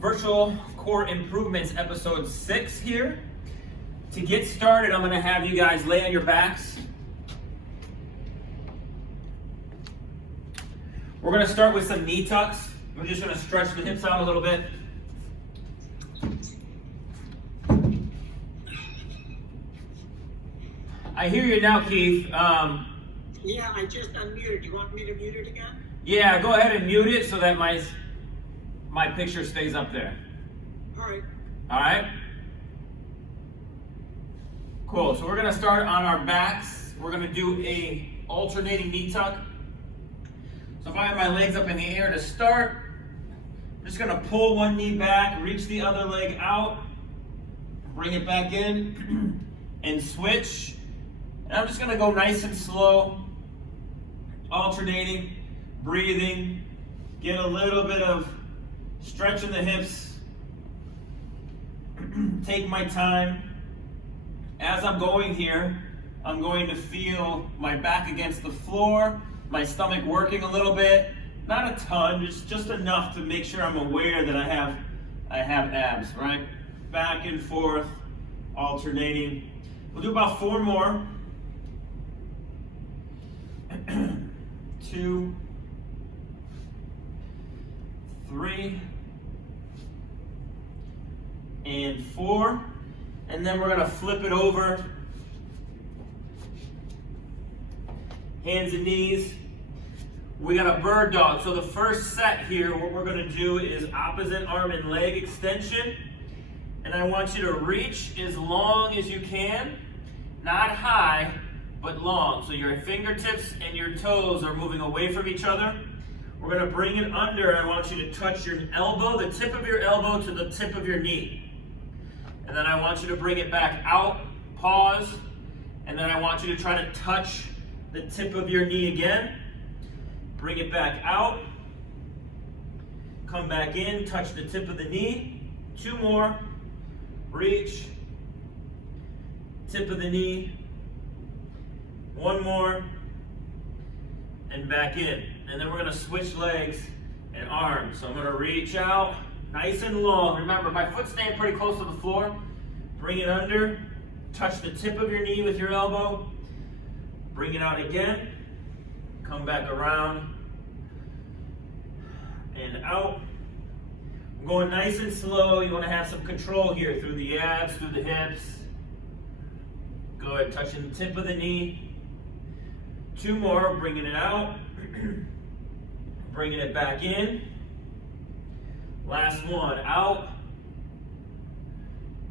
Virtual Core Improvements episode 6 here. To get started, I'm going to have you guys lay on your backs. We're going to start with some knee tucks. We're just going to stretch the hips out a little bit. I hear you now, Keith. Yeah, I just unmuted. Do you want me to mute it again? Yeah, go ahead and mute it so that my picture stays up there. All right. All right? Cool. So we're going to start on our backs. We're going to do a alternating knee tuck. So if I have my legs up in the air to start, I'm just going to pull one knee back, reach the other leg out, bring it back in, and switch. And I'm just going to go nice and slow, alternating, breathing, get a little bit of stretch in the hips, take my time. As I'm going here, I'm going to feel my back against the floor, my stomach working a little bit, not a ton, just enough to make sure I'm aware that I have abs, right? Back and forth, alternating. We'll do about 4 more. 2, 3, and 4. And then we're going to flip it over. Hands and knees. We got a bird dog. So the first set here, what we're going to do is opposite arm and leg extension. And I want you to reach as long as you can. Not high, but long. So your fingertips and your toes are moving away from each other. We're going to bring it under. I want you to touch your elbow, the tip of your elbow to the tip of your knee. And then I want you to bring it back out, pause, and then I want you to try to touch the tip of your knee again. Bring it back out, come back in, touch the tip of the knee. 2 more, reach, tip of the knee. 1 more, and back in. And then we're going to switch legs and arms. So I'm going to reach out, nice and long. Remember, my foot's staying pretty close to the floor. Bring it under, touch the tip of your knee with your elbow. Bring it out again, come back around, and out. I'm going nice and slow. You want to have some control here through the abs, through the hips. Good, touching the tip of the knee. 2 more, bringing it out, bringing it back in. Last one, out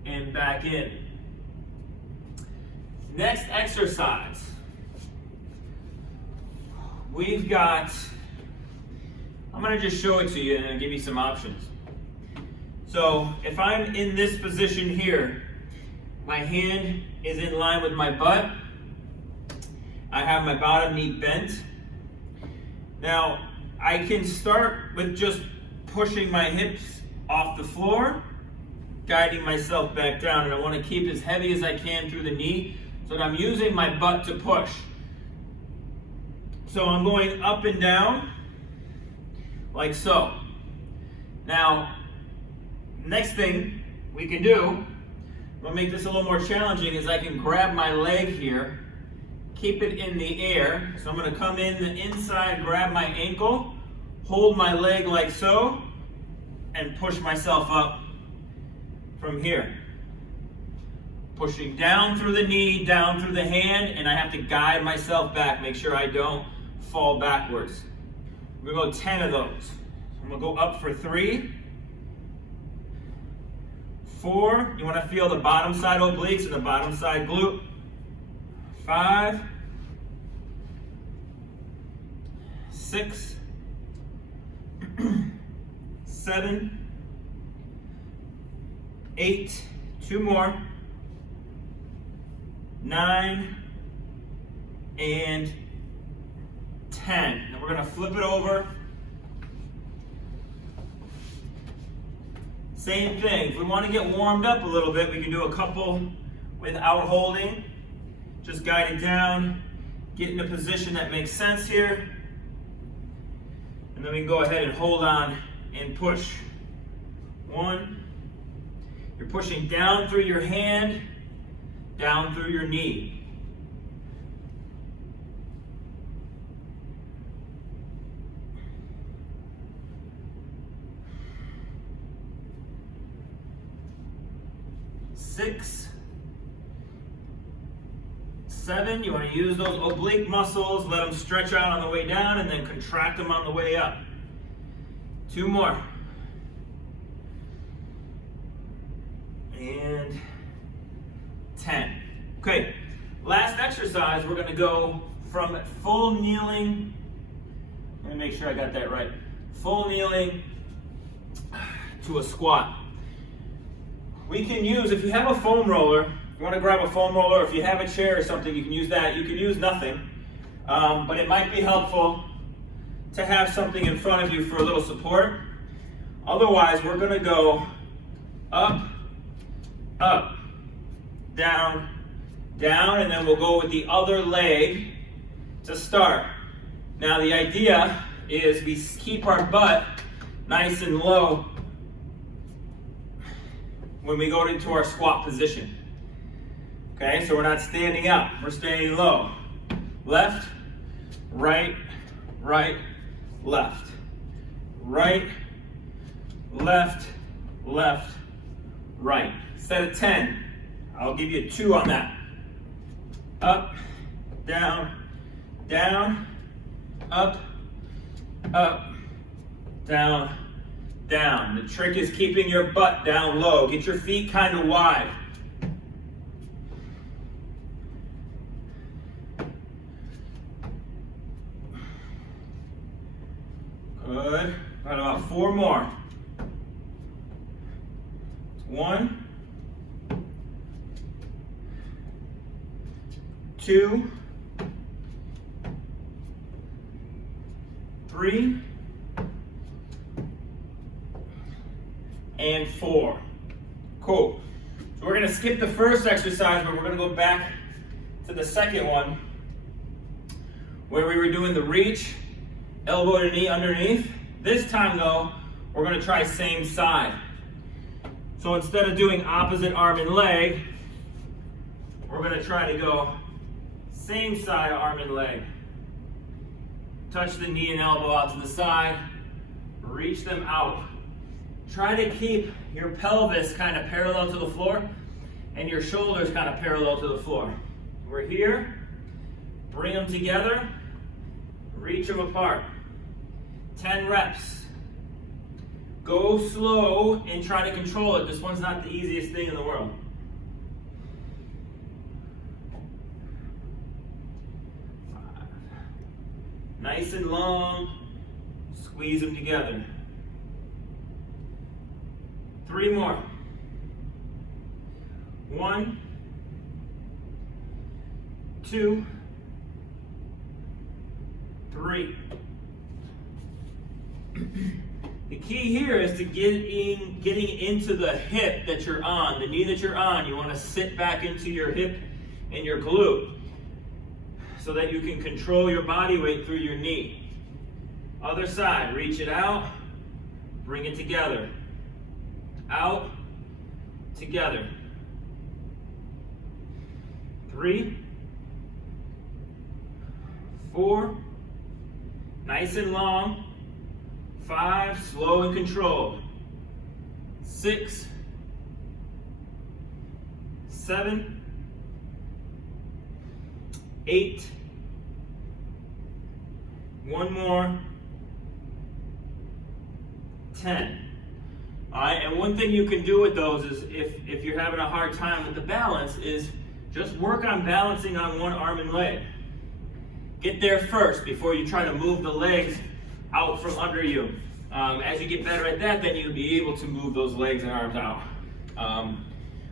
and back in. Next exercise, we've got, I'm going to just show it to you and give you some options. So if I'm in this position here, my hand is in line with my butt. I have my bottom knee bent. Now, I can start with just pushing my hips off the floor, guiding myself back down, and I want to keep as heavy as I can through the knee so that I'm using my butt to push. So I'm going up and down, like so. Now, next thing we can do, we'll make this a little more challenging, is I can grab my leg here, keep it in the air. So I'm going to come in the inside, grab my ankle, hold my leg like so, and push myself up from here. Pushing down through the knee, down through the hand, and I have to guide myself back, make sure I don't fall backwards. We're going to go 10 of those. I'm going to go up for 3, 4, you want to feel the bottom side obliques and the bottom side glute. 5, 6, 7, 8, 2 more, 9, and 10. And we're going to flip it over. Same thing. If we want to get warmed up a little bit, we can do a couple without holding. Just guide it down, get in a position that makes sense here. And then we can go ahead and hold on and push 1. You're pushing down through your hand, down through your knee. 6, 7, you want to use those oblique muscles, let them stretch out on the way down and then contract them on the way up. 2 more. And 10. Okay, last exercise, we're going to go from full kneeling, let me make sure I got that right, full kneeling to a squat. We can use, if you have a foam roller, if you want to grab a foam roller, if you have a chair or something, you can use that. You can use nothing, but it might be helpful to have something in front of you for a little support. Otherwise, we're going to go up, up, down, down, and then we'll go with the other leg to start. Now the idea is we keep our butt nice and low when we go into our squat position. Okay, so we're not standing up, we're staying low. Left, right, right, left. Right, left, left, right. Instead of 10, I'll give you 2 on that. Up, down, down, up, up, down, down. The trick is keeping your butt down low. Get your feet kind of wide. Good. Got about 4 more. 1, 2, 3, and 4. Cool. So we're going to skip the first exercise, but we're going to go back to the second one where we were doing the reach, elbow to knee underneath. This time though, we're going to try same side. So instead of doing opposite arm and leg, we're going to try to go same side arm and leg. Touch the knee and elbow out to the side, reach them out. Try to keep your pelvis kind of parallel to the floor and your shoulders kind of parallel to the floor. We're here, bring them together, reach them apart. 10 reps. Go slow and try to control it. This one's not the easiest thing in the world. 5. Nice and long, squeeze them together. 3 more. 1, 2, 3. The key here is to getting into the hip that you're on, the knee that you're on. You want to sit back into your hip and your glute so that you can control your body weight through your knee. Other side, reach it out, bring it together. Out, together. 3, 4, nice and long. 5, slow and controlled. 6, 7, 8, 1 more, 10. All right, and one thing you can do with those is if you're having a hard time with the balance is just work on balancing on one arm and leg. Get there first before you try to move the legs out from under you. As you get better at that, then you'll be able to move those legs and arms out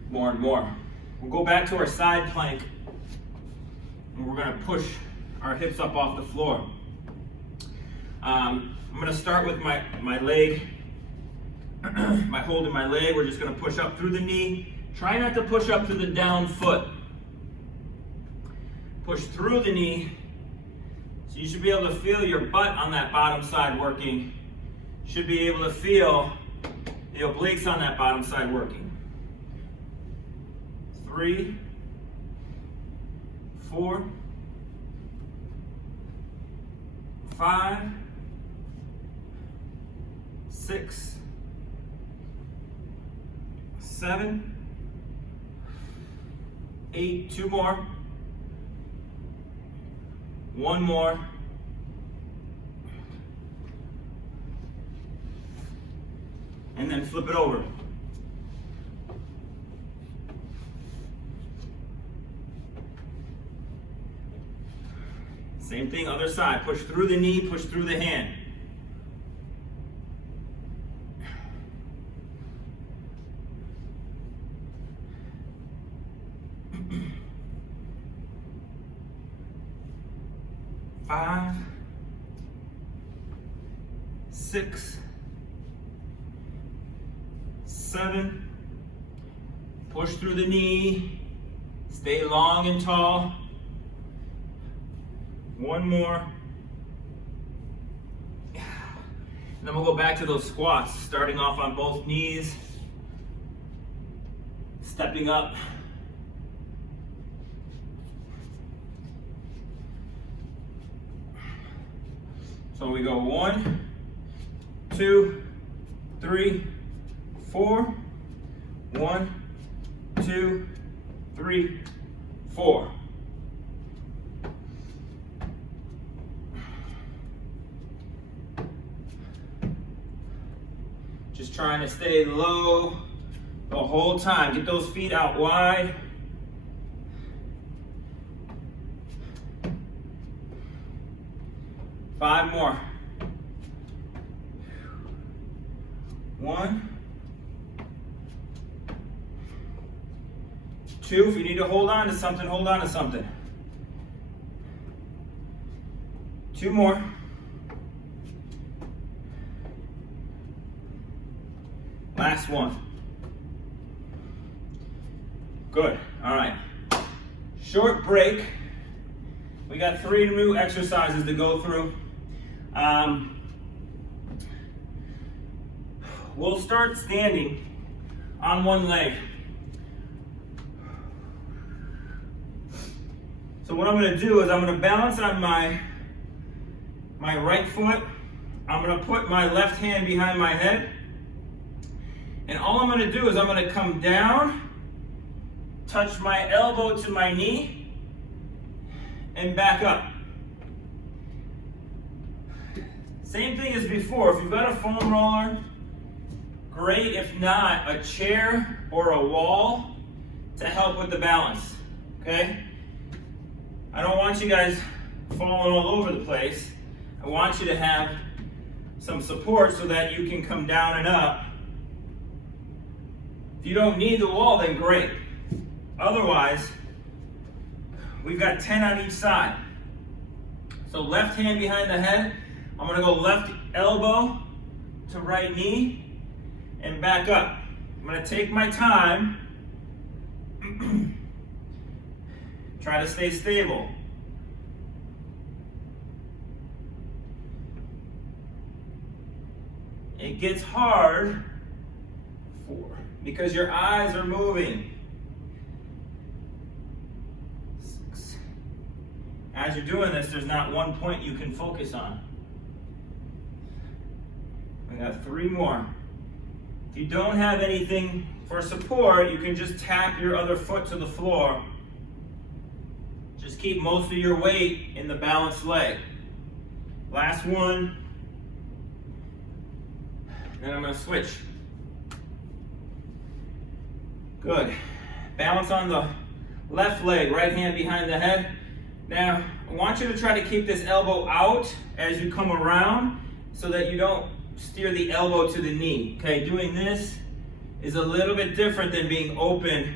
more and more. We'll go back to our side plank and we're gonna push our hips up off the floor. I'm gonna start with my leg, by holding my leg. We're just gonna push up through the knee. Try not to push up to the down foot. Push through the knee. So you should be able to feel your butt on that bottom side working. Should be able to feel the obliques on that bottom side working. 3, 4, 5, 6, 7, 8, 2 more, 1 more, and then flip it over. Same thing, other side. Push through the knee, push through the hand. Five, 6, 7. Push through the knee. Stay long and tall. 1 more. And then we'll go back to those squats, starting off on both knees, stepping up. So we go 1, 2, 3, 4. 1, 2, 3, 4. Just trying to stay low the whole time. Get those feet out wide. Five more. 1, 2. If you need to hold on to something, hold on to something. 2 more. Last one. Good. All right. Short break. We got 3 new exercises to go through. We'll start standing on one leg. So what I'm going to do is I'm going to balance on my right foot. I'm going to put my left hand behind my head. And all I'm going to do is I'm going to come down, touch my elbow to my knee, and back up. Same thing as before. If you've got a foam roller, great. If not, a chair or a wall to help with the balance. Okay? I don't want you guys falling all over the place. I want you to have some support so that you can come down and up. If you don't need the wall, then great. Otherwise, we've got 10 on each side. So left hand behind the head. I'm going to go left elbow to right knee and back up. I'm going to take my time. Try to stay stable. It gets hard because your eyes are moving. 6. As you're doing this, there's not one point you can focus on. We got 3 more. If you don't have anything for support, you can just tap your other foot to the floor. Just keep most of your weight in the balanced leg. Last one. Then I'm going to switch. Good. Balance on the left leg, right hand behind the head. Now, I want you to try to keep this elbow out as you come around so that you don't steer the elbow to the knee. Okay, doing this is a little bit different than being open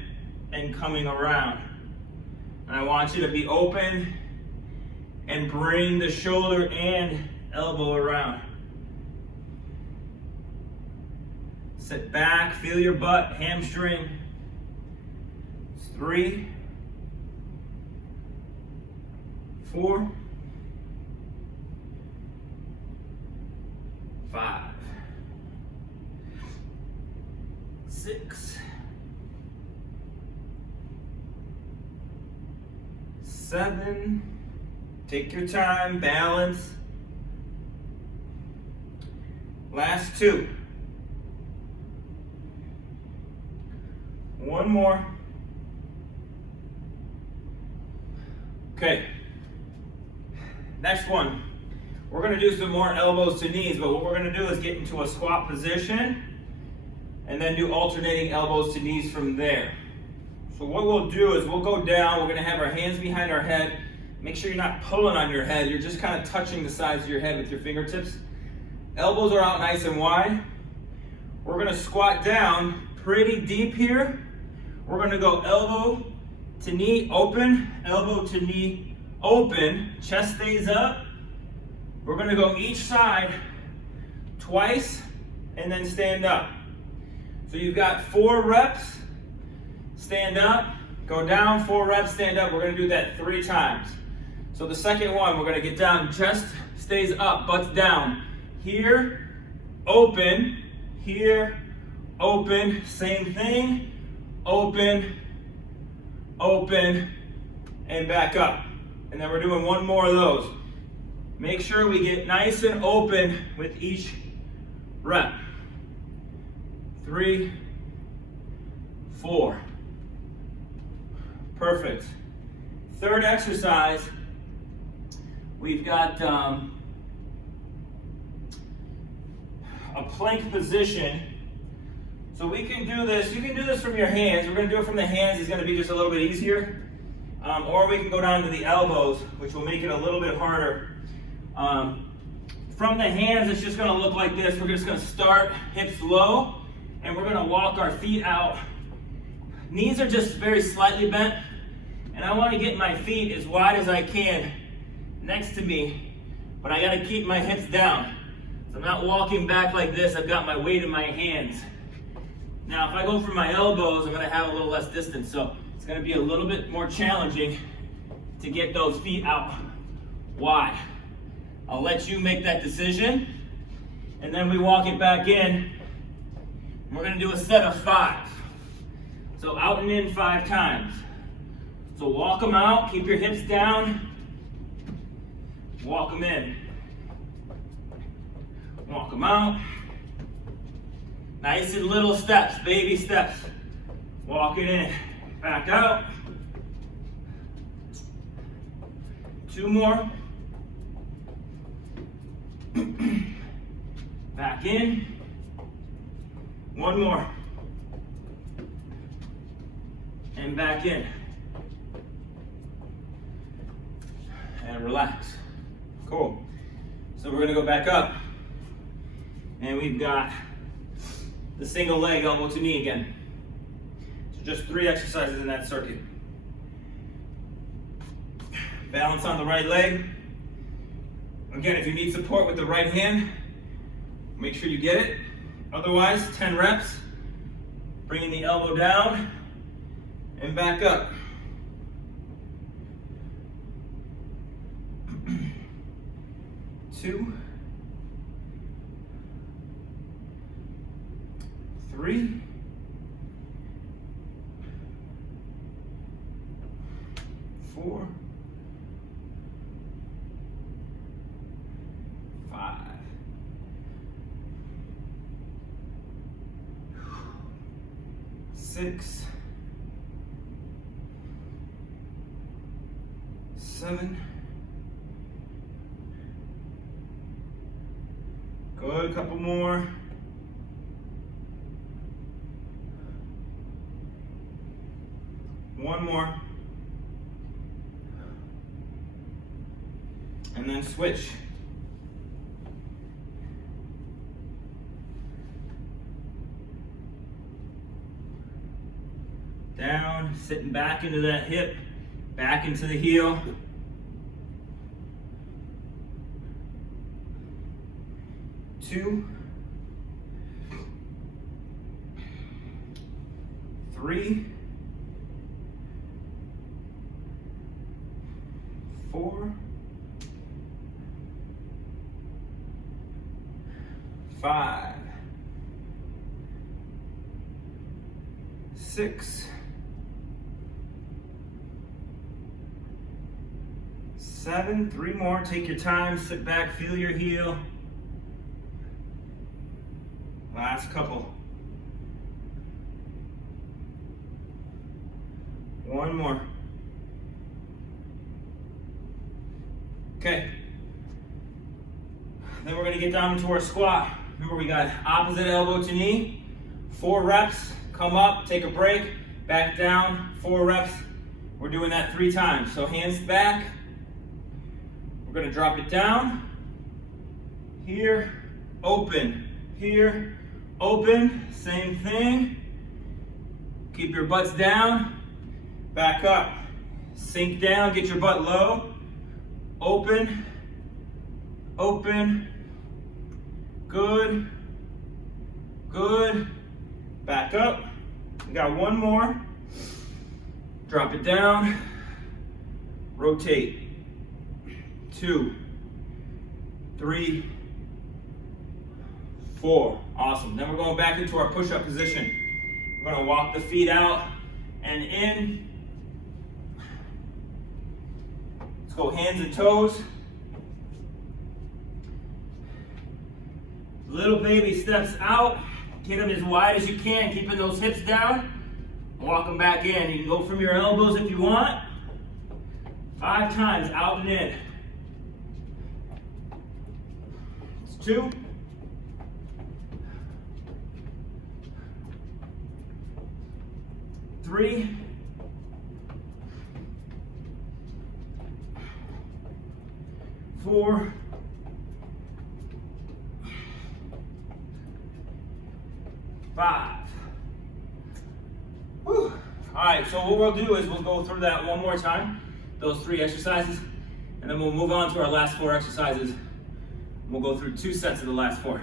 and coming around. And I want you to be open and bring the shoulder and elbow around. Sit back, feel your butt, hamstring. 3, 4, 5, 6, 7. Take your time, balance. Last 2. 1 more. Okay. Next one. We're going to do some more elbows to knees, but what we're going to do is get into a squat position and then do alternating elbows to knees from there. So what we'll do is we'll go down, we're going to have our hands behind our head. Make sure you're not pulling on your head, you're just kind of touching the sides of your head with your fingertips. Elbows are out nice and wide. We're going to squat down pretty deep here. We're going to go elbow to knee open, elbow to knee open, chest stays up. We're going to go each side twice and then stand up. So you've got 4 reps, stand up, go down, 4 reps, stand up. We're going to do that 3 times. So the second one, we're going to get down, chest stays up, butts down. Here, open, here, open, same thing, open, open, and back up. And then we're doing 1 more of those. Make sure we get nice and open with each rep. 3, 4. Perfect. Third exercise, we've got a plank position. So we can do this, you can do this from your hands. We're going to do it from the hands, it's going to be just a little bit easier. Or we can go down to the elbows, which will make it a little bit harder. From the hands, it's just going to look like this. We're just going to start hips low, and we're going to walk our feet out. Knees are just very slightly bent, and I want to get my feet as wide as I can next to me, but I got to keep my hips down. So I'm not walking back like this. I've got my weight in my hands. Now, if I go for my elbows, I'm going to have a little less distance, so it's going to be a little bit more challenging to get those feet out wide. I'll let you make that decision, and then we walk it back in. We're going to do a set of 5. So out and in 5 times. So walk them out, keep your hips down, walk them in. Walk them out. Nice and little steps, baby steps. Walk it in, back out. 2 more. Back in. 1 more. And back in. And relax. Cool. So we're going to go back up. And we've got the single leg elbow to knee again. So just 3 exercises in that circuit. Balance on the right leg. Again, if you need support with the right hand, make sure you get it. Otherwise, 10 reps, bringing the elbow down and back up. 2, 3, 4, 5, 6, 7. Good, a couple more. 1 more. And then switch. Down, sitting back into that hip, back into the heel. 2, 3, 4, 5, 6, 7, 3 more. Take your time, sit back, feel your heel. Last couple. 1 more. Okay. Then we're gonna get down into our squat. Remember, we got opposite elbow to knee, 4 reps, come up, take a break, back down, 4 reps. We're doing that 3 times. So hands back, we're gonna drop it down, here, open, here, open, same thing. Keep your butts down, back up, sink down, get your butt low, open, open, good, good, back up. We got 1 more, drop it down, rotate, 2, 3, 4, awesome. Then we're going back into our push-up position. We're gonna walk the feet out and in. Let's go hands and toes. Little baby steps out, get them as wide as you can, keeping those hips down. Walk them back in. You can go from your elbows if you want. 5 times, out and in. It's 2. 3. 4. 5. Whew. All right, so what we'll do is we'll go through that 1 more time, those 3 exercises, and then we'll move on to our last 4 exercises. We'll go through 2 sets of the last 4.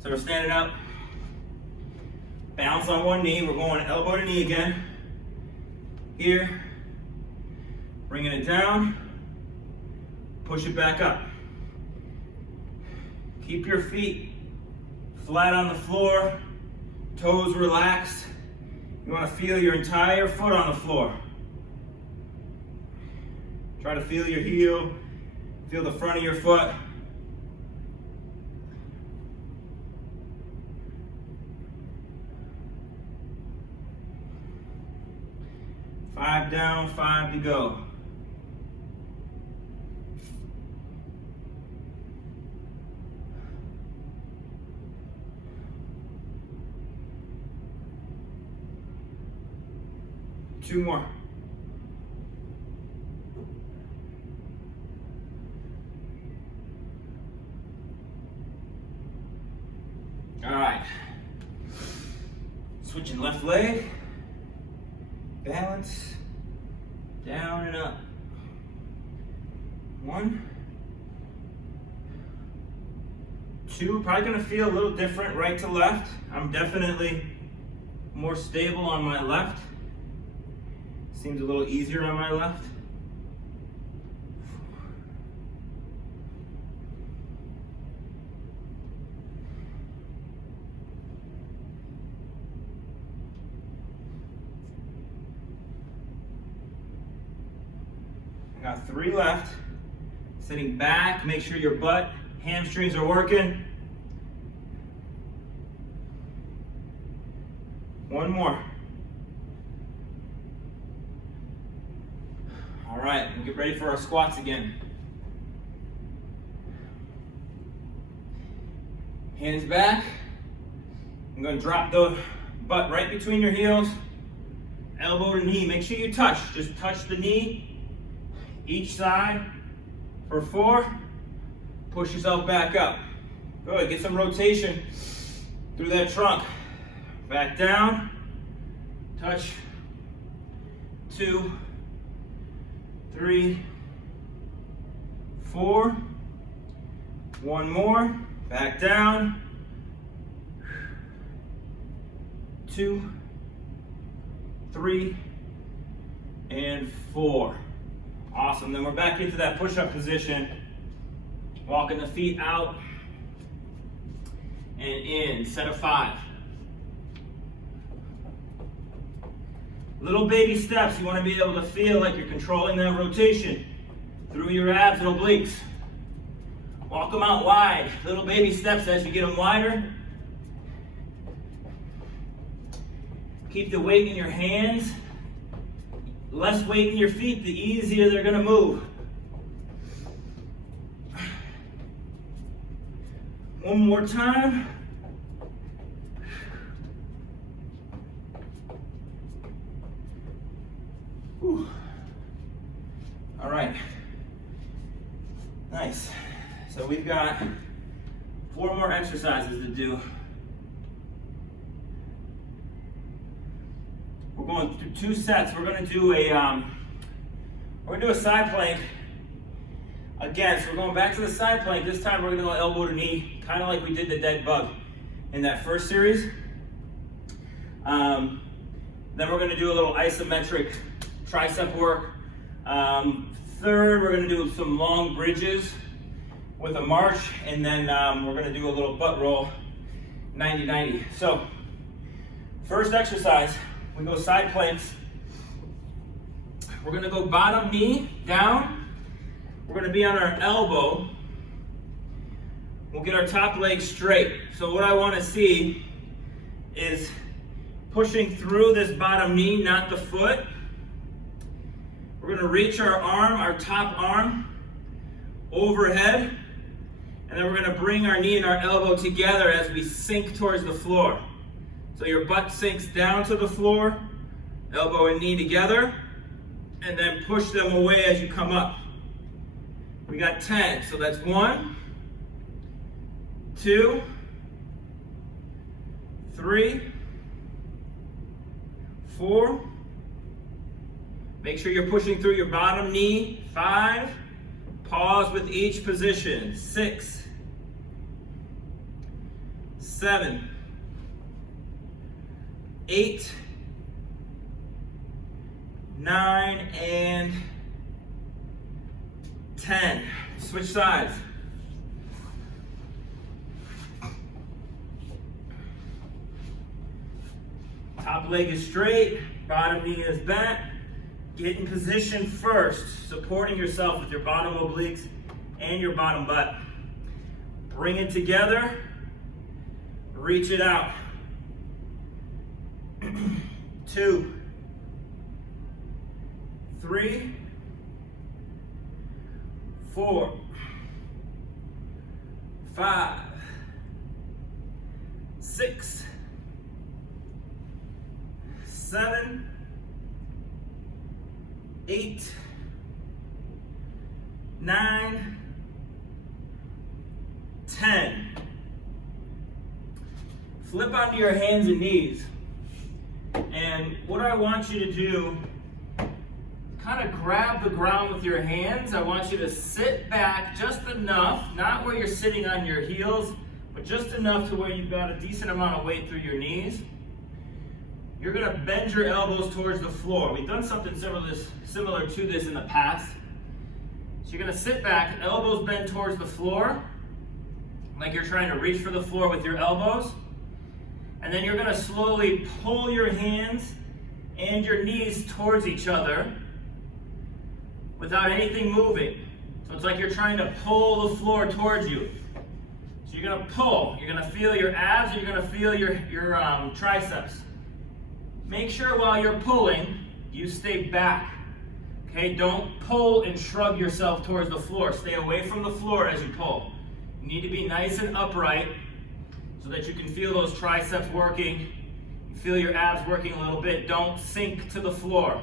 So we're standing up, bounce on 1 knee, we're going elbow to knee again. Here, bringing it down, push it back up. Keep your feet flat on the floor, toes relaxed. You want to feel your entire foot on the floor. Try to feel your heel, feel the front of your foot. Five down, 5 to go. Two more. All right. Switching left leg. Balance. Down and up. 1. 2. Probably gonna feel a little different right to left. I'm definitely more stable on my left. Seems a little easier on my left. I got 3 left. Sitting back, make sure your butt, hamstrings are working. 1 more. All right, we'll get ready for our squats again. Hands back. I'm gonna drop the butt right between your heels. Elbow to knee, make sure you touch. Just touch the knee, each side for 4. Push yourself back up. Good, get some rotation through that trunk. Back down, touch, 2, 3, 4, 1 more, back down, 2, 3, and 4. Awesome, then we're back into that push-up position, walking the feet out and in, set of 5. Little baby steps. You want to be able to feel like you're controlling that rotation through your abs and obliques. Walk them out wide. Little baby steps as you get them wider. Keep the weight in your hands. Less weight in your feet, the easier they're going to move. One more time. Whew. All right. Nice. So we've got 4 more exercises to do. We're going through 2 sets. We're going to do a side plank again. So we're going back to the side plank. This time we're going to go elbow to knee, kind of like we did the dead bug in that first series. Then we're going to do a little isometric tricep work. Third, we're going to do some long bridges with a march, and then we're going to do a little butt roll 90-90. So first exercise, we go side planks. We're going to go bottom knee down. We're going to be on our elbow. We'll get our top leg straight. So what I want to see is pushing through this bottom knee, not the foot. We're going to reach our arm, our top arm, overhead. And then we're going to bring our knee and our elbow together as we sink towards the floor. So your butt sinks down to the floor, elbow and knee together, and then push them away as you come up. We got 10, so that's 1, 2, 3, 4. Make sure you're pushing through your bottom knee. 5. Pause with each position. 6, 7, 8, 9, and 10. Switch sides. Top leg is straight, bottom knee is bent. Get in position first, supporting yourself with your bottom obliques and your bottom butt. Bring it together, reach it out. 2, 3, 4, 5, 6, 7, 8, 9, 10. Flip onto your hands and knees. And what I want you to do, kind of grab the ground with your hands. I want you to sit back just enough, not where you're sitting on your heels, but just enough to where you've got a decent amount of weight through your knees. You're going to bend your elbows towards the floor. We've done something similar to this in the past. So you're going to sit back, elbows bent towards the floor, like you're trying to reach for the floor with your elbows. And then you're going to slowly pull your hands and your knees towards each other without anything moving. So it's like you're trying to pull the floor towards you. So you're going to pull. You're going to feel your abs, and you're going to feel your triceps. Make sure while you're pulling, you stay back. Okay, don't pull and shrug yourself towards the floor. Stay away from the floor as you pull. You need to be nice and upright so that you can feel those triceps working. You feel your abs working a little bit. Don't sink to the floor.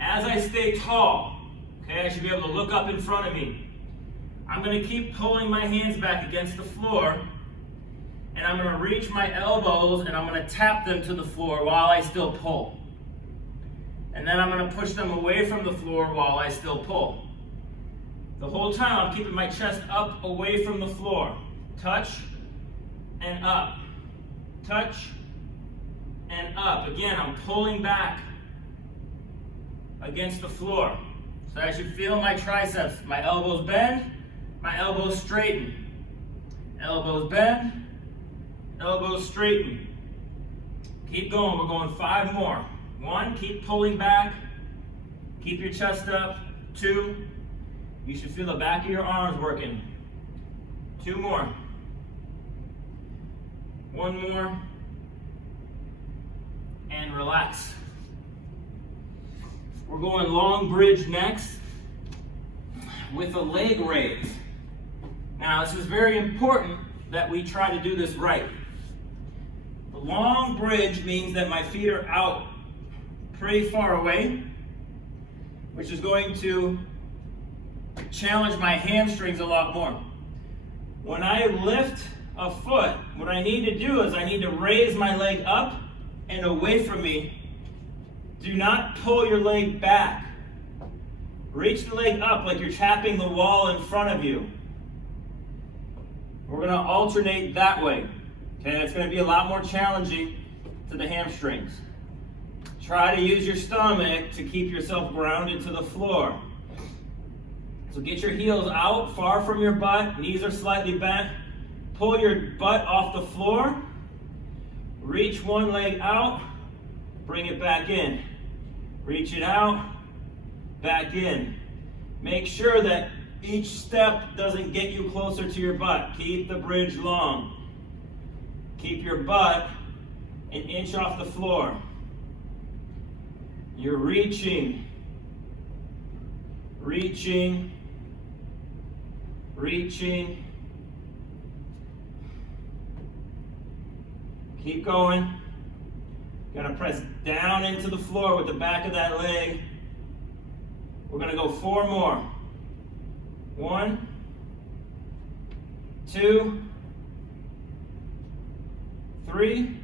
As I stay tall, okay, I should be able to look up in front of me. I'm going to keep pulling my hands back against the floor, and I'm going to reach my elbows and I'm going to tap them to the floor while I still pull. And then I'm going to push them away from the floor while I still pull. The whole time I'm keeping my chest up away from the floor. Touch and up. Touch and up. Again, I'm pulling back against the floor. So as you feel my triceps, my elbows bend, my elbows straighten. Elbows bend, elbows straighten. Keep going, we're going 5 more. 1, keep pulling back. Keep your chest up. 2, you should feel the back of your arms working. 2 more. 1 more. And relax. We're going long bridge next with a leg raise. Now, this is very important that we try to do this right. The long bridge means that my feet are out pretty far away, which is going to challenge my hamstrings a lot more. When I lift a foot, what I need to do is I need to raise my leg up and away from me. Do not pull your leg back. Reach the leg up like you're tapping the wall in front of you. We're going to alternate that way. Okay, it's going to be a lot more challenging to the hamstrings. Try to use your stomach to keep yourself grounded to the floor. So get your heels out, far from your butt, knees are slightly bent. Pull your butt off the floor. Reach one leg out, bring it back in. Reach it out, back in. Make sure that each step doesn't get you closer to your butt. Keep the bridge long. Keep your butt an inch off the floor. You're reaching, reaching, reaching. Keep going. Gotta press down into the floor with the back of that leg. We're gonna go 4 more. 1, 2, 3,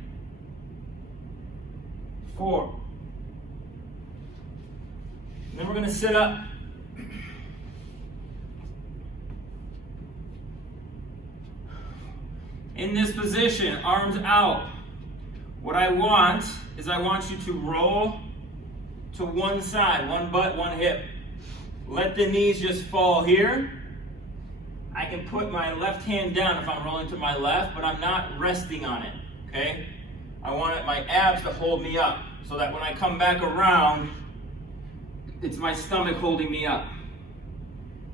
4. And then we're gonna sit up. In this position, arms out. What I want is I want you to roll to one side, one butt, one hip. Let the knees just fall here. I can put my left hand down if I'm rolling to my left, but I'm not resting on it, okay? I want my abs to hold me up so that when I come back around, it's my stomach holding me up.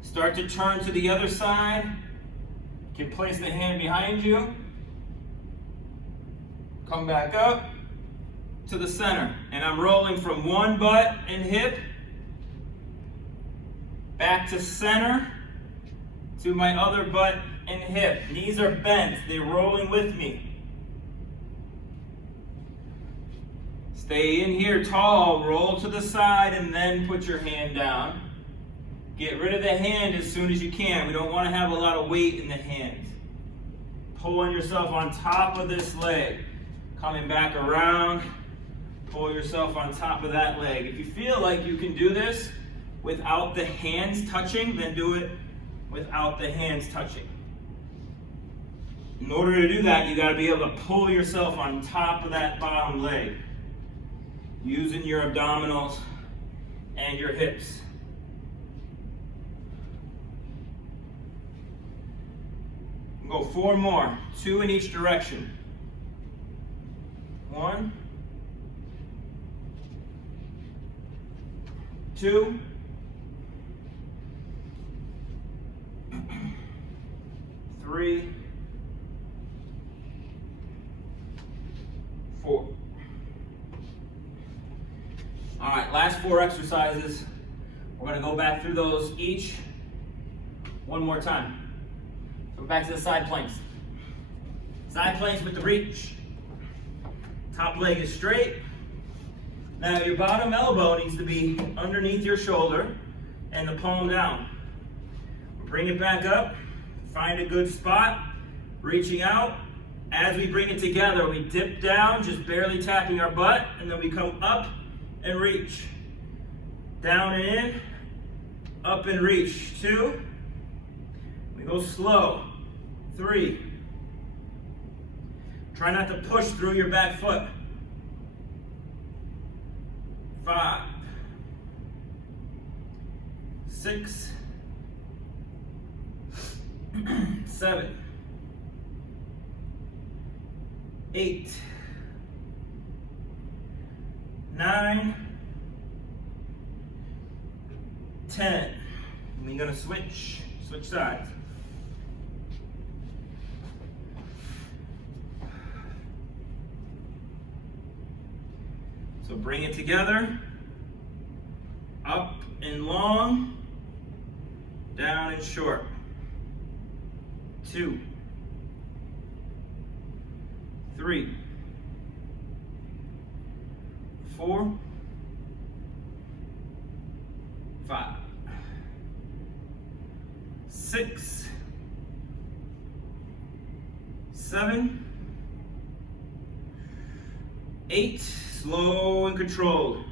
Start to turn to the other side. You can place the hand behind you. Come back up to the center. And I'm rolling from one butt and hip back to center to my other butt and hip. Knees are bent. They're rolling with me. Stay in here tall. Roll to the side and then put your hand down. Get rid of the hand as soon as you can. We don't want to have a lot of weight in the hands. Pulling yourself on top of this leg. Coming back around. Pull yourself on top of that leg. If you feel like you can do this without the hands touching, then do it without the hands touching. In order to do that, you got to be able to pull yourself on top of that bottom leg. Using your abdominals and your hips. Go 4 more, 2 in each direction. 1, 2, 3, 4. All right, last 4 exercises. We're going to go back through those each one more time. Go back to the side planks. Side planks with the reach. Top leg is straight. Now your bottom elbow needs to be underneath your shoulder and the palm down. Bring it back up. Find a good spot. Reaching out. As we bring it together, we dip down, just barely tapping our butt, and then we come up and reach. Down and in. Up and reach. 2. We go slow. 3. Try not to push through your back foot. 5. 6. 7. 8. 9, 10. And we're gonna switch sides. So bring it together, up and long, down and short. 2, 3, 4, 5, 6, 7, 8, slow and controlled.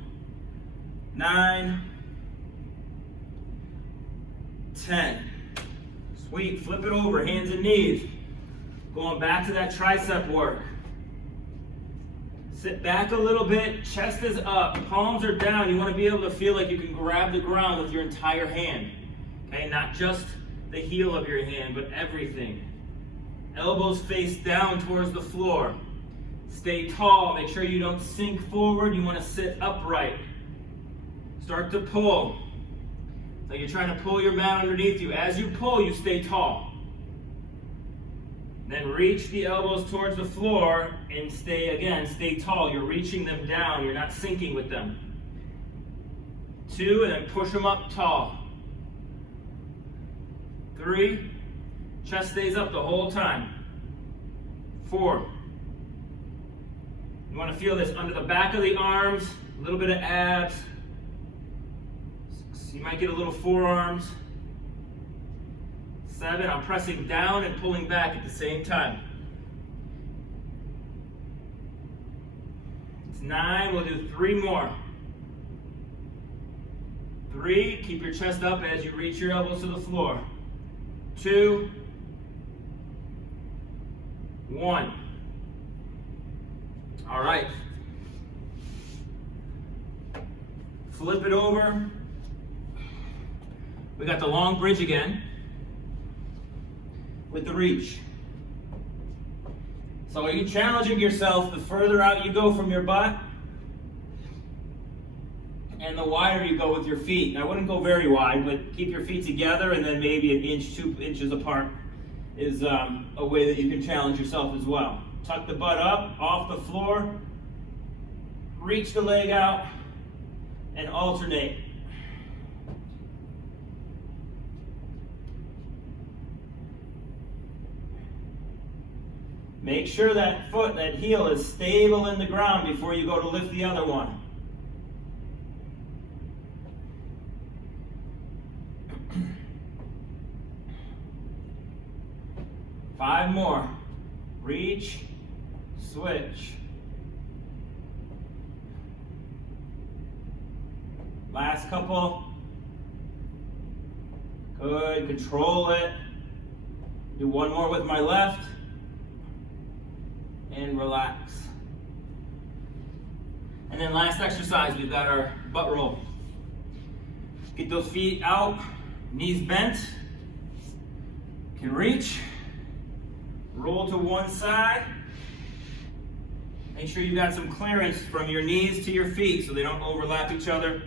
9, 10. Sweet, flip it over, hands and knees. Going back to that tricep work. Sit back a little bit, chest is up, palms are down. You want to be able to feel like you can grab the ground with your entire hand. Okay, not just the heel of your hand, but everything. Elbows face down towards the floor. Stay tall, make sure you don't sink forward. You want to sit upright. Start to pull. Like you're trying to pull your mat underneath you. As you pull, you stay tall. Then reach the elbows towards the floor and stay tall. You're reaching them down. You're not sinking with them. 2, and then push them up tall. 3, chest stays up the whole time. 4. You want to feel this under the back of the arms, a little bit of abs. 6, you might get a little forearms. 7, I'm pressing down and pulling back at the same time. It's 9, we'll do 3 more. 3, keep your chest up as you reach your elbows to the floor. 2, 1. All right. Flip it over. We got the long bridge again with the reach. So are you challenging yourself the further out you go from your butt and the wider you go with your feet? I wouldn't go very wide, but keep your feet together and then maybe an inch, 2 inches apart is a way that you can challenge yourself as well. Tuck the butt up, off the floor, reach the leg out, and alternate. Make sure that foot, that heel is stable in the ground before you go to lift the other one. Five more. Reach, switch. Last couple. Good, control it. Do one more with my left. And relax. And then last exercise, we've got our butt roll. Get those feet out, knees bent. Can reach. Roll to one side. Make sure you got some clearance from your knees to your feet so they don't overlap each other.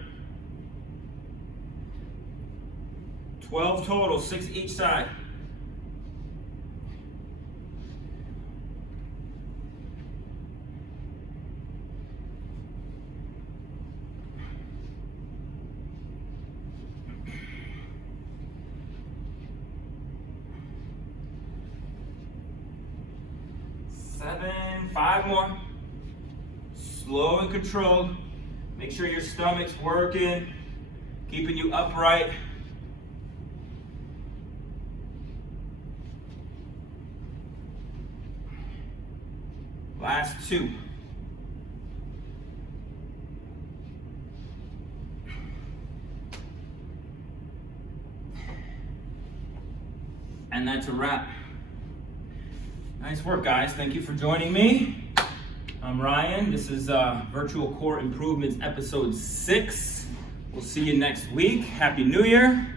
12 total, 6 each side. Seven, 5 more. Slow and controlled. Make sure your stomach's working, keeping you upright. Last 2. And that's a wrap. Nice work, guys. Thank you for joining me. I'm Ryan. This is Virtual Core Improvements episode 6. We'll see you next week. Happy New Year.